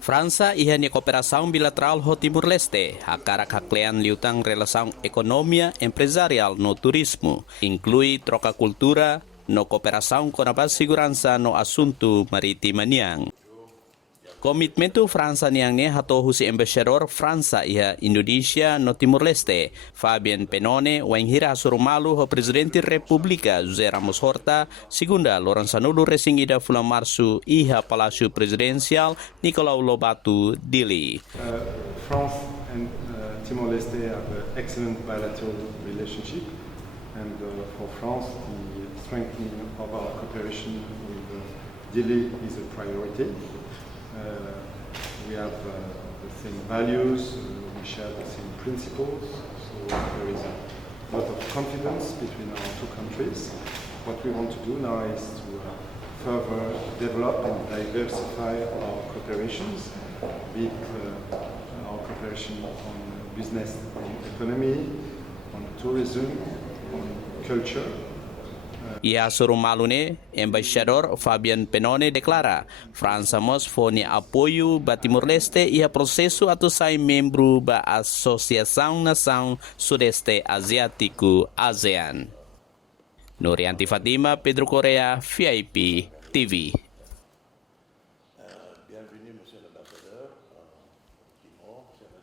França ihanya cooperação bilateral ho Timor-Leste, hakarak haklean liutang relação economia empresarial no turismo, inclui troca cultura, no cooperação com a base segurança no assunto maritima niang. Komitmen Fransa niang ne hatohu si embaixador Fransa iha Indonesia no Timor-Leste, Fabian Penone, wanghira surumalu ho Presidente República José Ramos Horta, segunda Lorensanulu resingida fula março iha Palácio Presidencial Nicolau Lobato Dili. France and Timor-Leste have an excellent bilateral relationship, and for France, the strengthening of our cooperation with Dili is a priority. We have the same values, we share the same principles, so there is a lot of confidence between our two countries. What we want to do now is to further develop and diversify our cooperations, be it our cooperation on business and economy, on tourism, on culture. Ia surumalune, embaixador Fabian Penone declara, França mos fone apoio ba Timor-Leste ia processo atau sai membro ba Associação Nação Sudeste Asiático ASEAN. Nurianti Fatima, Pedro Correa, VIP TV.